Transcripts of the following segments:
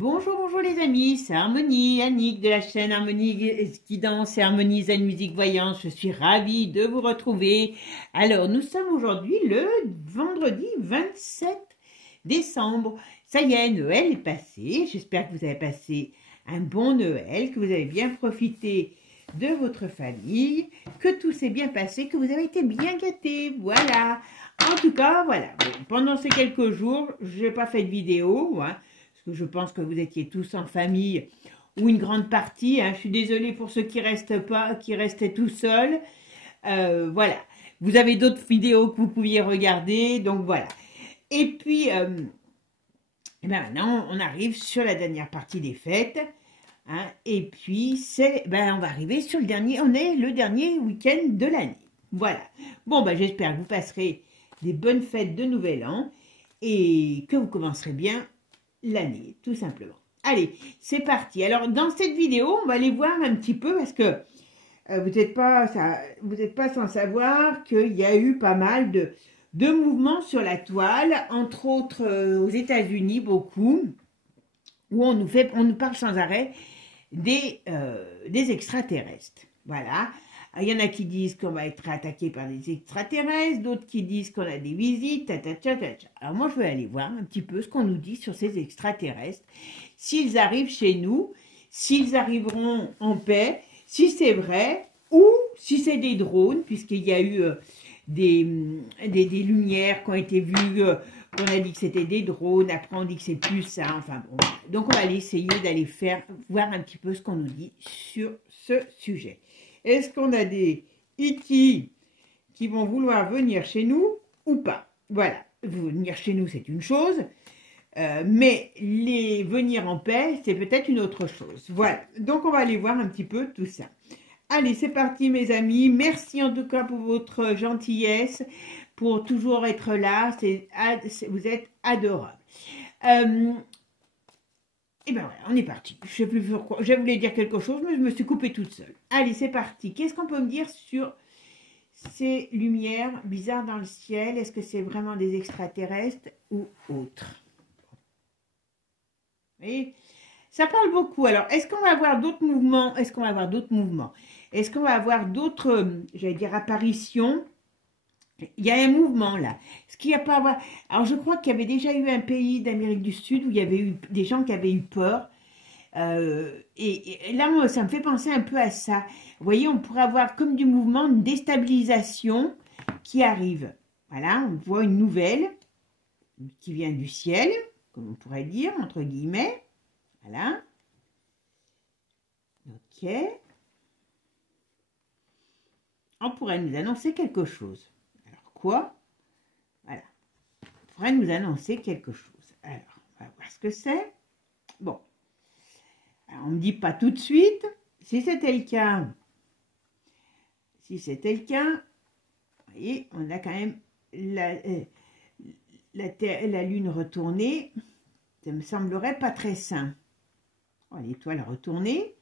Bonjour, bonjour les amis, c'est Harmonie, Annick de la chaîne Harmonie qui danse et Harmonie Zen Musique Voyance. Je suis ravie de vous retrouver. Alors, nous sommes aujourd'hui le vendredi 27 décembre. Ça y est, Noël est passé. J'espère que vous avez passé un bon Noël, que vous avez bien profité de votre famille, que tout s'est bien passé, que vous avez été bien gâtés. Voilà. En tout cas, voilà. Bon, pendant ces quelques jours, je n'ai pas fait de vidéo, hein. Je pense que vous étiez tous en famille ou une grande partie. Hein. Je suis désolée pour ceux qui restent pas, qui restaient tout seuls. Voilà. Vous avez d'autres vidéos que vous pouviez regarder. Donc voilà. Et puis, maintenant, on arrive sur la dernière partie des fêtes. Hein. Et puis, on va arriver sur le dernier. On est le dernier week-end de l'année. Voilà. Bon, j'espère que vous passerez des bonnes fêtes de Nouvel An et que vous commencerez bien l'année, tout simplement. Allez, c'est parti. Alors, dans cette vidéo, on va aller voir un petit peu, parce que vous n'êtes pas sans savoir qu'il y a eu pas mal de mouvements sur la toile, entre autres aux États-Unis, beaucoup, où on nous parle sans arrêt des extraterrestres. Voilà. Il y en a qui disent qu'on va être attaqué par des extraterrestres, d'autres qui disent qu'on a des visites, Alors moi, je vais aller voir un petit peu ce qu'on nous dit sur ces extraterrestres, s'ils arrivent chez nous, s'ils arriveront en paix, si c'est vrai, ou si c'est des drones, puisqu'il y a eu des lumières qui ont été vues, on a dit que c'était des drones, après on dit que c'est plus ça, enfin bon. Donc on va aller essayer d'aller voir un petit peu ce qu'on nous dit sur ce sujet. Est-ce qu'on a des E.T. qui vont vouloir venir chez nous ou pas? Voilà, venir chez nous c'est une chose, mais les venir en paix c'est peut-être une autre chose. Voilà, donc on va aller voir un petit peu tout ça. Allez, c'est parti mes amis, merci en tout cas pour votre gentillesse, pour toujours être là, vous êtes adorables. Et ben voilà, on est parti. Je sais plus pourquoi. Je voulais dire quelque chose, mais je me suis coupée toute seule. Allez, c'est parti. Qu'est-ce qu'on peut me dire sur ces lumières bizarres dans le ciel? Est-ce que c'est vraiment des extraterrestres ou autres? Vous voyez, ça parle beaucoup. Alors, est-ce qu'on va avoir d'autres mouvements? Est-ce qu'on va avoir d'autres mouvements? Est-ce qu'on va avoir d'autres, j'allais dire, apparitions? Il y a un mouvement là. Ce qu'il n'y a pas à avoir. Alors je crois qu'il y avait déjà eu un pays d'Amérique du Sud où il y avait eu des gens qui avaient eu peur. Et là, moi, ça me fait penser un peu à ça. Vous voyez, on pourrait avoir comme du mouvement, une déstabilisation qui arrive. Voilà, on voit une nouvelle qui vient du ciel, comme on pourrait dire, entre guillemets. Voilà. Ok. On pourrait nous annoncer quelque chose. Quoi? Voilà. On pourrait nous annoncer quelque chose. Alors, on va voir ce que c'est. Bon. Alors, on ne me dit pas tout de suite. Si c'était le cas, vous voyez, on a quand même la lune retournée. Ça me semblerait pas très sain. Oh, l'étoile retournée,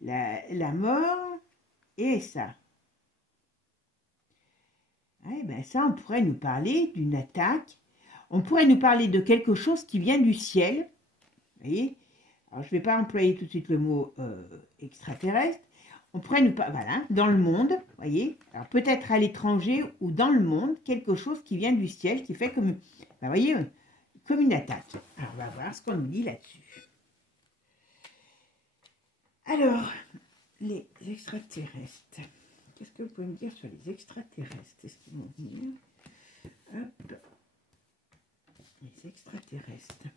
la mort et ça. Eh bien, ça, on pourrait nous parler d'une attaque. On pourrait nous parler de quelque chose qui vient du ciel. Vous voyez? Alors, je ne vais pas employer tout de suite le mot extraterrestre. On pourrait nous parler, voilà, dans le monde, vous voyez? Alors, peut-être à l'étranger ou dans le monde, quelque chose qui vient du ciel, qui fait comme, vous voyez, comme une attaque. Alors, on va voir ce qu'on nous dit là-dessus. Alors, les extraterrestres. Qu'est-ce que vous pouvez me dire sur les extraterrestres? Est-ce qu'ils vont venir? Hop. Les extraterrestres.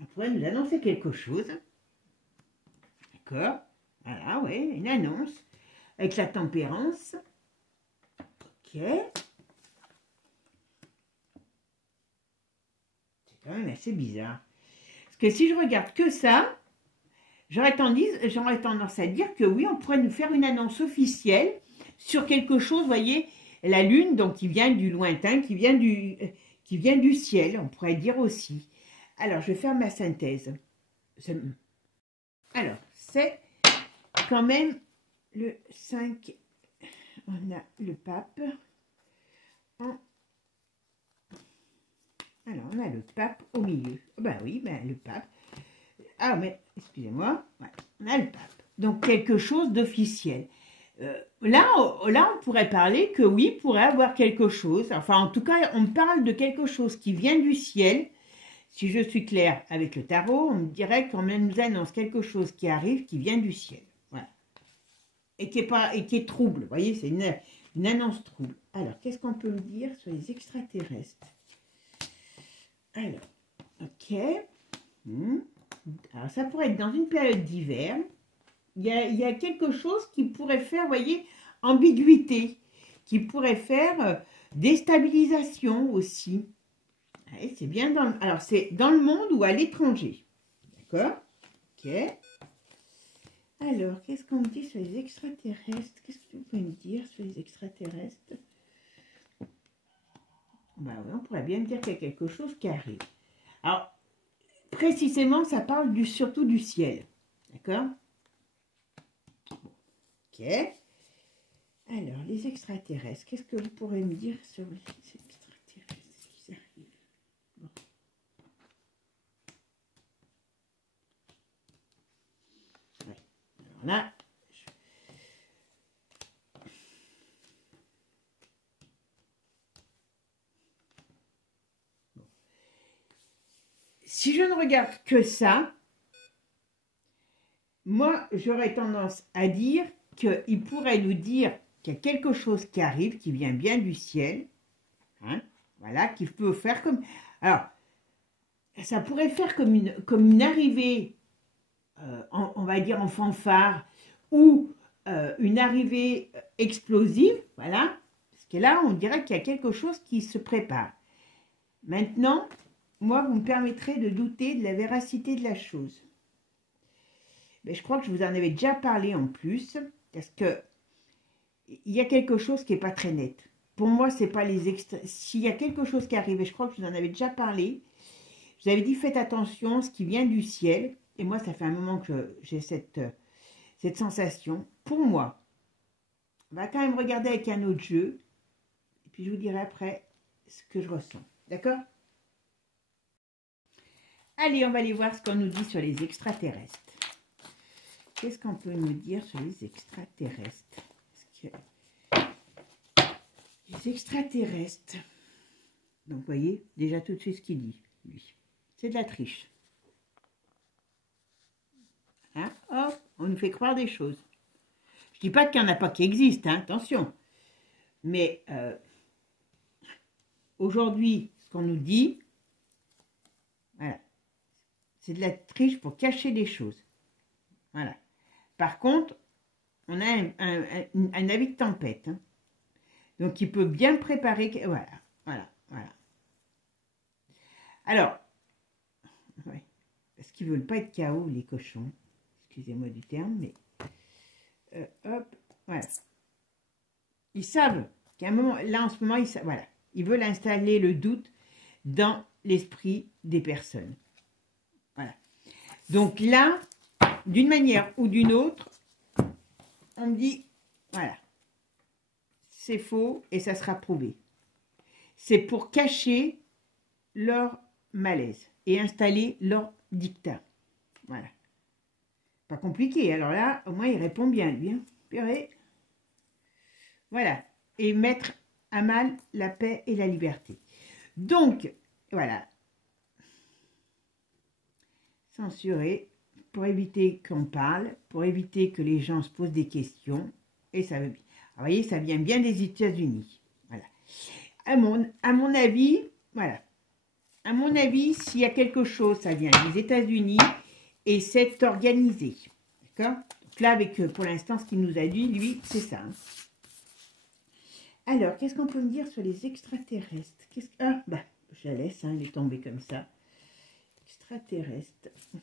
On pourrait nous annoncer quelque chose. D'accord? Voilà, oui, une annonce. Avec la tempérance. Ok. C'est quand même assez bizarre. Parce que si je regarde que ça, j'aurais tendance à dire que oui, on pourrait nous faire une annonce officielle sur quelque chose, vous voyez, la lune, donc qui vient du lointain, qui vient du ciel, on pourrait dire aussi. Alors, je vais faire ma synthèse. Alors, c'est quand même le 5, on a le pape en Alors, on a le pape au milieu. Ben oui, ben le pape. Ah, mais, excusez-moi. Ouais, on a le pape. Donc, quelque chose d'officiel. Là, on pourrait parler que oui, il pourrait avoir quelque chose. Enfin, en tout cas, on parle de quelque chose qui vient du ciel. Si je suis claire avec le tarot, on me dirait qu'on nous annonce quelque chose qui arrive, qui vient du ciel. Voilà. Et qui est trouble. Vous voyez, c'est une annonce trouble. Alors, qu'est-ce qu'on peut me dire sur les extraterrestres? Alors, ok. Alors, ça pourrait être dans une période d'hiver. Il y a quelque chose qui pourrait faire, vous voyez, ambiguïté, qui pourrait faire déstabilisation aussi. Ouais, c'est bien dans le... Alors, c'est dans le monde ou à l'étranger. D'accord? Ok. Alors, qu'est-ce qu'on me dit sur les extraterrestres? Qu'est-ce que vous pouvez me dire sur les extraterrestres? Ben oui, on pourrait bien me dire qu'il y a quelque chose qui arrive. Alors, précisément, ça parle surtout du ciel. D'accord? Ok. Alors, les extraterrestres, qu'est-ce que vous pourrez me dire sur les extraterrestres qui arrivent? Bon. Ouais. Alors là, bon. Si je ne regarde que ça, moi, j'aurais tendance à dire qu'il pourrait nous dire qu'il y a quelque chose qui arrive, qui vient bien du ciel, hein, voilà, qui peut faire comme... Alors, ça pourrait faire comme une arrivée, on va dire en fanfare, ou une arrivée explosive, voilà, parce que là, on dirait qu'il y a quelque chose qui se prépare. Maintenant, moi, vous me permettrez de douter de la véracité de la chose. Mais je crois que je vous en avais déjà parlé en plus, parce que il y a quelque chose qui n'est pas très net. Pour moi, c'est pas les extraits. S'il y a quelque chose qui arrive, et je crois que je vous en avais déjà parlé, je vous avais dit faites attention, ce qui vient du ciel, et moi, ça fait un moment que j'ai cette sensation. Pour moi, on va quand même regarder avec un autre jeu, et puis je vous dirai après ce que je ressens. D'accord? Allez, on va aller voir ce qu'on nous dit sur les extraterrestres. Qu'est-ce qu'on peut me dire sur les extraterrestres? Les extraterrestres. Donc, vous voyez, déjà tout de suite ce qu'il dit, lui. C'est de la triche. Hein? Hop, on nous fait croire des choses. Je ne dis pas qu'il n'y en a pas qui existent, hein, attention. Mais aujourd'hui, ce qu'on nous dit, voilà, c'est de la triche pour cacher des choses. Voilà. Par contre, on a un avis de tempête. Hein. Donc, il peut bien préparer... Voilà, voilà, voilà. Alors, ouais, parce qu'ils ne veulent pas être KO, les cochons. Excusez-moi du terme, mais... hop, voilà. Ils savent qu'à un moment... Là, en ce moment, ils savent, voilà. Ils veulent installer le doute dans l'esprit des personnes. Voilà. Donc là, d'une manière ou d'une autre, on me dit, voilà, c'est faux et ça sera prouvé. C'est pour cacher leur malaise et installer leur dictat. Voilà. Pas compliqué. Alors là, au moins, il répond bien, lui. Hein. Purée. Voilà. Et mettre à mal la paix et la liberté. Donc, voilà. Censurer pour éviter qu'on parle, pour éviter que les gens se posent des questions. Et ça veut bien. Vous voyez, ça vient bien des États-Unis. Voilà. À mon avis, voilà. À mon avis, s'il y a quelque chose, ça vient des États-Unis et c'est organisé. D'accord? Donc là, avec, pour l'instant, ce qu'il nous a dit, lui, c'est ça. Hein. Alors, qu'est-ce qu'on peut me dire sur les extraterrestres? Ah, bah, je la laisse, hein, elle est tombée comme ça. Extraterrestres. Qu'est-ce qu'on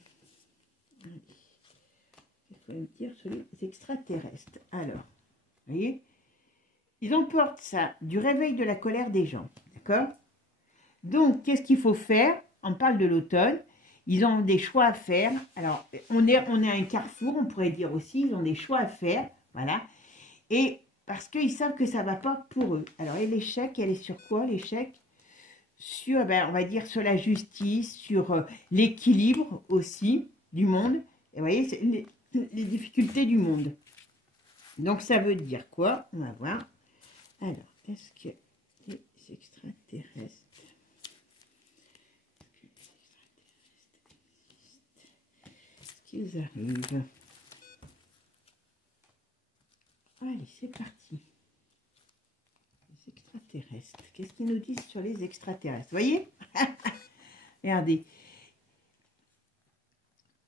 peut me dire sur les extraterrestres? Alors, vous voyez, ils emportent ça du réveil de la colère des gens. D'accord? Donc, qu'est-ce qu'il faut faire? On parle de l'automne. Ils ont des choix à faire. Alors, on est à un carrefour, on pourrait dire aussi. Ils ont des choix à faire. Voilà. Et parce qu'ils savent que ça ne va pas pour eux. Alors, et l'échec, elle est sur quoi, l'échec? sur, ben, on va dire, sur la justice, sur l'équilibre aussi du monde. Et vous voyez, c'est les difficultés du monde. Donc, ça veut dire quoi? On va voir. Alors, est-ce que les extraterrestres... Qu'ils arrivent. Allez, c'est parti. Les extraterrestres. Qu'est-ce qu'ils nous disent sur les extraterrestres? Vous voyez? Regardez.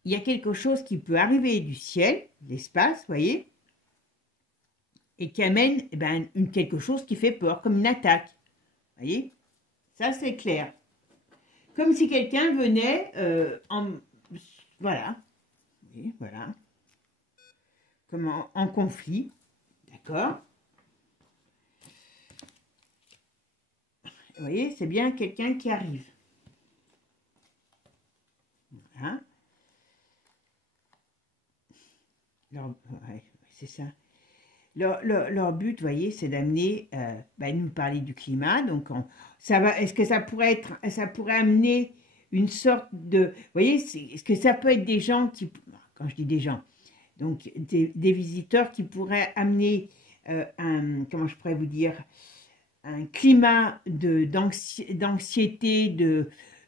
Il y a quelque chose qui peut arriver du ciel, l'espace, vous voyez, et qui amène quelque chose qui fait peur, comme une attaque. Vous voyez? Ça, c'est clair. Comme si quelqu'un venait voilà. Et voilà, comme en conflit, d'accord. Vous voyez, c'est bien quelqu'un qui arrive. Voilà. Ouais, c'est ça. Leur but, vous voyez, c'est d'amener, nous parler du climat. Donc, est-ce que ça pourrait amener une sorte de, vous voyez, est-ce que ça peut être des gens qui, quand je dis des gens, donc des visiteurs qui pourraient amener comment je pourrais vous dire, un climat d'anxiété,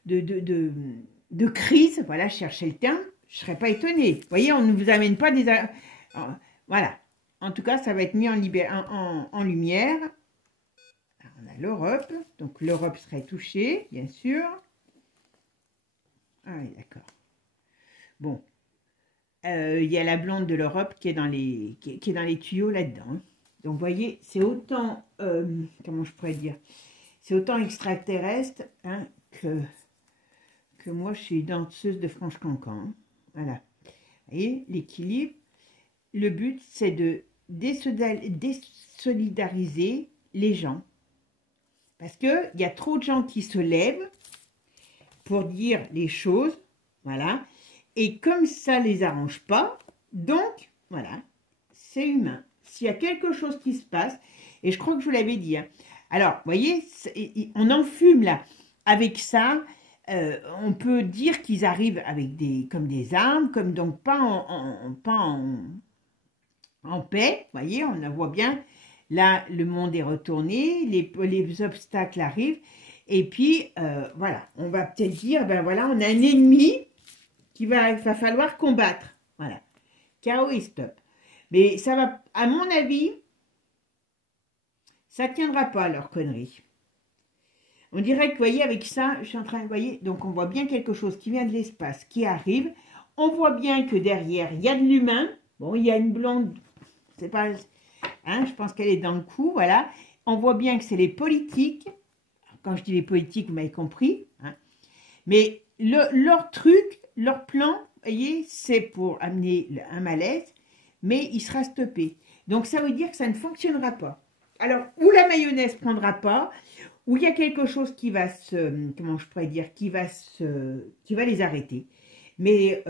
de crise, voilà, je cherchais le terme, je ne serais pas étonnée. Vous voyez, on ne vous amène pas des... voilà, en tout cas, ça va être mis en lumière. Alors, on a l'Europe, donc l'Europe serait touchée, bien sûr. Ah oui, d'accord. Bon, il y a la blonde de l'Europe qui est dans les tuyaux là-dedans. Hein. Donc, vous voyez, c'est autant, comment je pourrais dire, c'est autant extraterrestre hein, que moi, je suis danseuse de Franche-Cancan. Hein. Voilà. Vous voyez, l'équilibre. Le but, c'est de désolidariser les gens. Parce qu'il y a trop de gens qui se lèvent pour dire les choses, voilà, et comme ça les arrange pas, donc, voilà, c'est humain. S'il y a quelque chose qui se passe, et je crois que je vous l'avais dit, hein, alors, vous voyez, on enfume là, avec ça, on peut dire qu'ils arrivent avec comme des armes, comme donc pas en paix, vous voyez, on la voit bien, là, le monde est retourné, les obstacles arrivent, et puis, voilà, on va peut-être dire, ben voilà, on a un ennemi qu'il va falloir combattre. Voilà, chaos et stop. Mais ça va, à mon avis, ça ne tiendra pas, leur connerie. On dirait que, vous voyez, avec ça, je suis en train de, voyez, donc on voit bien quelque chose qui vient de l'espace, qui arrive. On voit bien que derrière, il y a de l'humain. Bon, il y a une blonde, c'est pas, hein, je pense qu'elle est dans le coup, voilà. On voit bien que c'est les politiques. Quand je dis les politiques, vous m'avez compris. Hein. Mais leur truc, leur plan, vous voyez, c'est pour amener un malaise, mais il sera stoppé. Donc, ça veut dire que ça ne fonctionnera pas. Alors, ou la mayonnaise ne prendra pas, ou il y a quelque chose qui va comment je pourrais dire, qui va les arrêter. Mais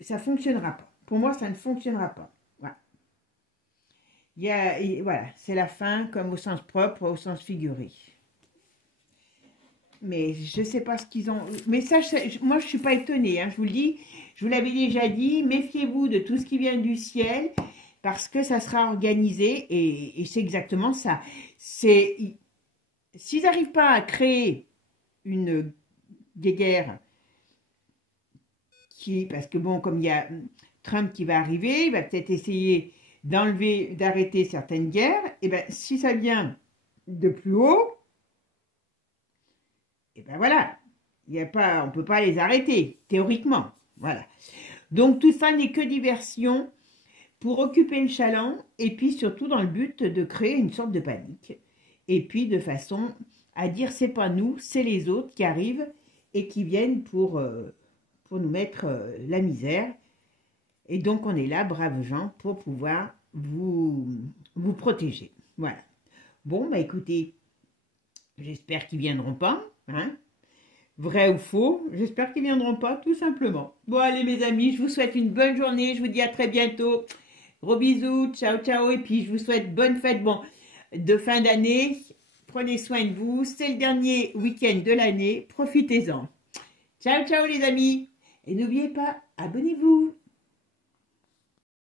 ça ne fonctionnera pas. Pour moi, ça ne fonctionnera pas. Voilà. Voilà, c'est la fin, comme au sens propre, au sens figuré. Mais je ne sais pas ce qu'ils ont... Mais ça, moi, je ne suis pas étonnée, hein, je vous le dis. Je vous l'avais déjà dit, méfiez-vous de tout ce qui vient du ciel, parce que ça sera organisé, et c'est exactement ça. S'ils n'arrivent pas à créer des guerres, parce que bon, comme il y a Trump qui va arriver, il va peut-être essayer d'arrêter certaines guerres, et bien si ça vient de plus haut, et ben voilà, on ne peut pas les arrêter, théoriquement. Voilà. Donc tout ça n'est que diversion pour occuper le chaland, et puis surtout dans le but de créer une sorte de panique. Et puis de façon à dire c'est pas nous, c'est les autres qui arrivent et qui viennent pour nous mettre la misère. Et donc on est là, braves gens, pour pouvoir vous protéger. Voilà. Bon, bah écoutez, j'espère qu'ils ne viendront pas. Hein? Vrai ou faux, j'espère qu'ils ne viendront pas, tout simplement. Bon, allez mes amis, je vous souhaite une bonne journée, je vous dis à très bientôt. Gros bisous, ciao, ciao, et puis je vous souhaite bonne fête, bon, de fin d'année. Prenez soin de vous. C'est le dernier week-end de l'année. Profitez-en. Ciao, ciao les amis. Et n'oubliez pas, abonnez-vous.